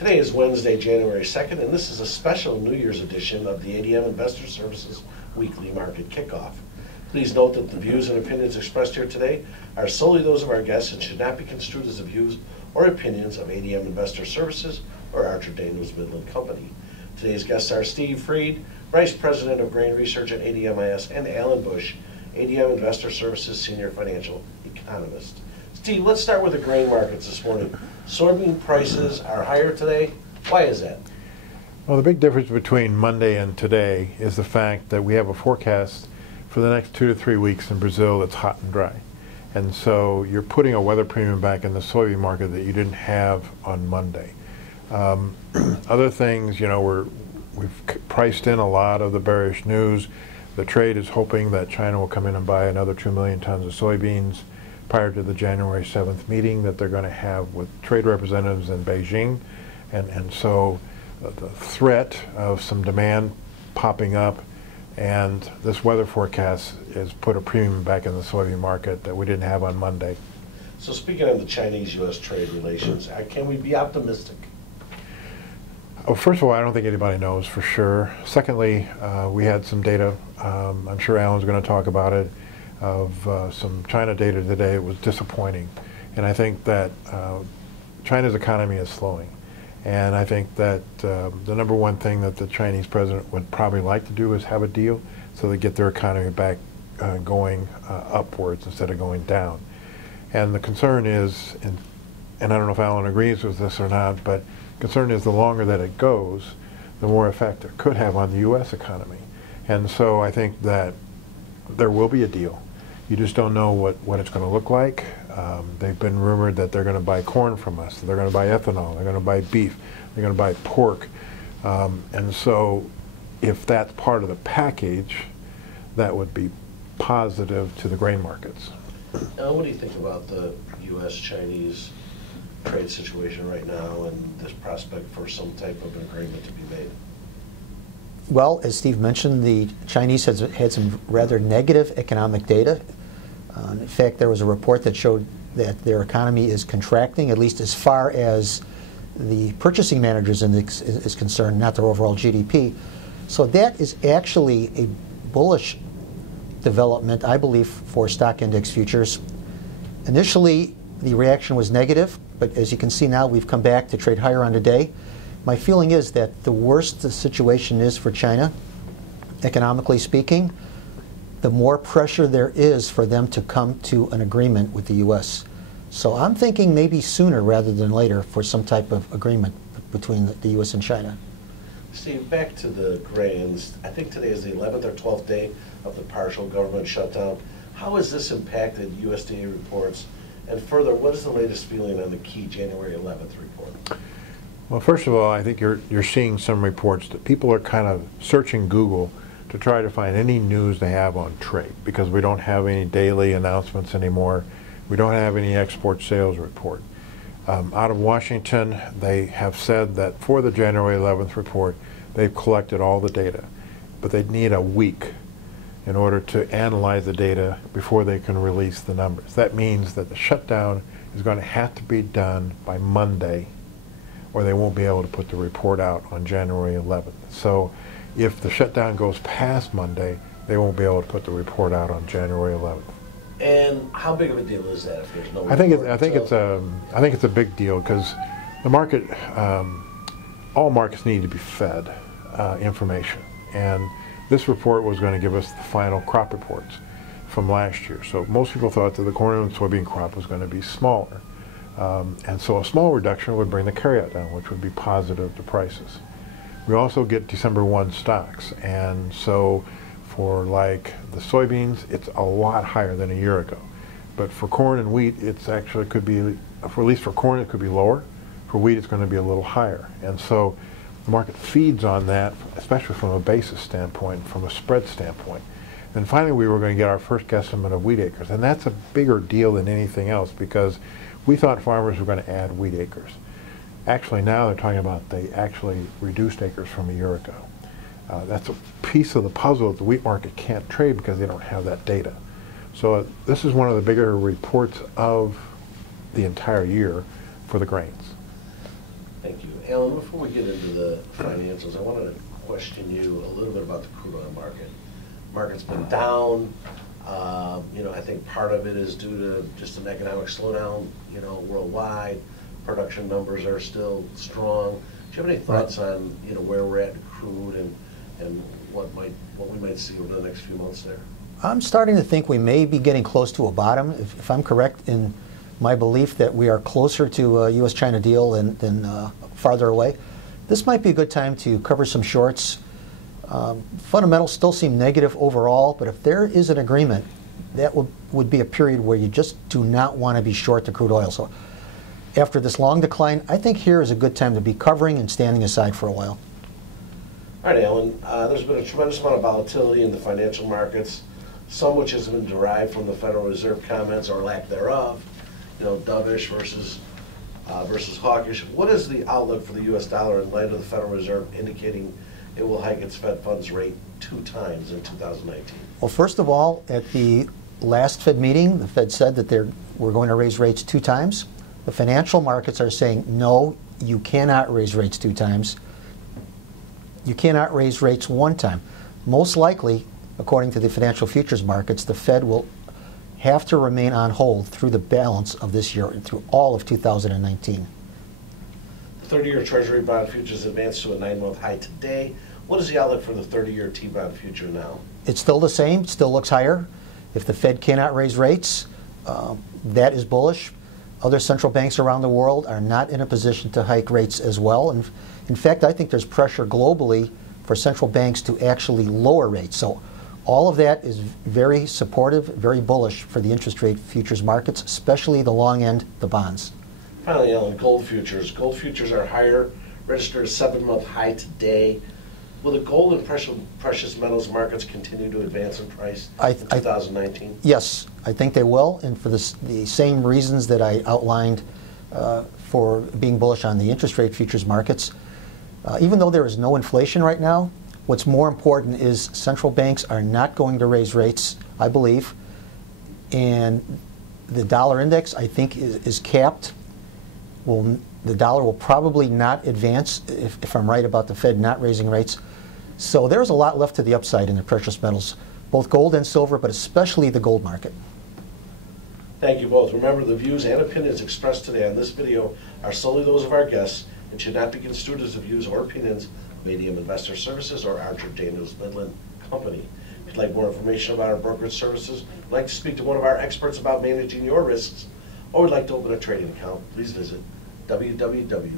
Today is Wednesday, January 2nd, and this is a special New Year's edition of the ADM Investor Services Weekly Market Kickoff. Please note that the views and opinions expressed here today are solely those of our guests and should not be construed as the views or opinions of ADM Investor Services or Archer Daniels Midland Company. Today's guests are Steve Freed, Vice President of Grain Research at ADMIS, and Alan Bush, ADM Investor Services Senior Financial Economist. Steve, let's start with the grain markets this morning. Soybean prices are higher today. Why is that? Well, the big difference between Monday and today is the fact that we have a forecast for the next 2 to 3 weeks in Brazil that's hot and dry. And so you're putting a weather premium back in the soybean market that you didn't have on Monday. Other things, you know, we've priced in a lot of the bearish news. The trade is hoping that China will come in and buy another 2 million tons of soybeans prior to the January 7th meeting that they're going to have with trade representatives in Beijing. And so the threat of some demand popping up and this weather forecast has put a premium back in the soybean market that we didn't have on Monday. So speaking of the Chinese-U.S. trade relations, can we be optimistic? Well, first of all, I don't think anybody knows for sure. Secondly, we had some data, I'm sure Alan's going to talk about it, of some China data today. It was disappointing. And I think that China's economy is slowing. And I think that the number one thing that the Chinese president would probably like to do is have a deal so they get their economy back going upwards instead of going down. And the concern is, and I don't know if Alan agrees with this or not, but concern is the longer that it goes, the more effect it could have on the U.S. economy. And so I think that there will be a deal. You just don't know what it's going to look like. They've been rumored that they're going to buy corn from us. They're going to buy ethanol. They're going to buy beef. They're going to buy pork. And so if that's part of the package, that would be positive to the grain markets. Now, what do you think about the U.S.-Chinese trade situation right now and this prospect for some type of an agreement to be made? Well, as Steve mentioned, the Chinese had some rather negative economic data. In fact, there was a report that showed that their economy is contracting, at least as far as the purchasing managers index is concerned, not their overall GDP. So that is actually a bullish development, I believe, for stock index futures. Initially, the reaction was negative, but as you can see now, we've come back to trade higher on today. My feeling is that the worse the situation is for China, economically speaking, the more pressure there is for them to come to an agreement with the U.S. So I'm thinking maybe sooner rather than later for some type of agreement between the U.S. and China. Steve, back to the grains. I think today is the 11th or 12th day of the partial government shutdown. How has this impacted USDA reports? And further, what is the latest feeling on the key January 11th report? Well, first of all, I think you're seeing some reports that people are kind of searching Google to try to find any news they have on trade because we don't have any daily announcements anymore. We don't have any export sales report. Out of Washington, they have said that for the January 11th report, they've collected all the data, but they need a week in order to analyze the data before they can release the numbers. That means that the shutdown is going to have to be done by Monday, or they won't be able to put the report out on January 11th. So if the shutdown goes past Monday, they won't be able to put the report out on January 11th. And how big of a deal is that if there's no report? I think it's a big deal because the market, all markets need to be fed information, and this report was going to give us the final crop reports from last year. So most people thought that the corn and soybean crop was going to be smaller. And so a small reduction would bring the carryout down, which would be positive to prices. We also get December 1 stocks, and so for like the soybeans, it's a lot higher than a year ago. But for corn and wheat, it's actually could be, at least for corn, it could be lower. For wheat, it's going to be a little higher. And so the market feeds on that, especially from a basis standpoint, from a spread standpoint. And finally, we were going to get our first guesstimate of wheat acres, and that's a bigger deal than anything else because we thought farmers were going to add wheat acres. Actually, now they're talking about they actually reduced acres from a year ago. That's a piece of the puzzle that the wheat market can't trade because they don't have that data. So this is one of the bigger reports of the entire year for the grains. Thank you. Alan, before we get into the financials, I wanted to question you a little bit about the crude oil market. Market's been down. I think part of it is due to just an economic slowdown, worldwide. Production numbers are still strong. Do you have any thoughts on, where we're at in crude and what we might see over the next few months there? I'm starting to think we may be getting close to a bottom, if I'm correct in my belief that we are closer to a U.S.-China deal than farther away. This might be a good time to cover some shorts. Fundamentals still seem negative overall, but if there is an agreement, that would be a period where you just do not want to be short the crude oil. So after this long decline, I think here is a good time to be covering and standing aside for a while. All right, Alan. There's been a tremendous amount of volatility in the financial markets, some which has been derived from the Federal Reserve comments or lack thereof, dovish versus hawkish. What is the outlook for the U.S. dollar in light of the Federal Reserve indicating it will hike its Fed funds rate 2 times in 2019? Well, first of all, at the last Fed meeting, the Fed said that we're going to raise rates 2 times. The financial markets are saying, no, you cannot raise rates 2 times. You cannot raise rates 1 time. Most likely, according to the financial futures markets, the Fed will have to remain on hold through the balance of this year and through all of 2019. The 30-year Treasury bond futures advanced to a 9-month high today. What is the outlook for the 30-year T-bond future now? It's still the same. It still looks higher. If the Fed cannot raise rates, that is bullish. Other central banks around the world are not in a position to hike rates as well. And in fact, I think there's pressure globally for central banks to actually lower rates. So all of that is very supportive, very bullish for the interest rate futures markets, especially the long end, the bonds. Finally, Alan, gold futures. Gold futures are higher, registered a 7-month high today. Will the gold and precious metals markets continue to advance in price in 2019? Yes, I think they will, and for the same reasons that I outlined for being bullish on the interest rate futures markets. Even though there is no inflation right now, what's more important is central banks are not going to raise rates, I believe, and the dollar index, I think, is capped. The dollar will probably not advance if I'm right about the Fed not raising rates. So there's a lot left to the upside in the precious metals, both gold and silver, but especially the gold market. Thank you both. Remember, the views and opinions expressed today on this video are solely those of our guests and should not be construed as the views or opinions of ADM Investor Services or Archer Daniels Midland Company. If you'd like more information about our brokerage services, would like to speak to one of our experts about managing your risks, or would like to open a trading account, please visit www.admis.com.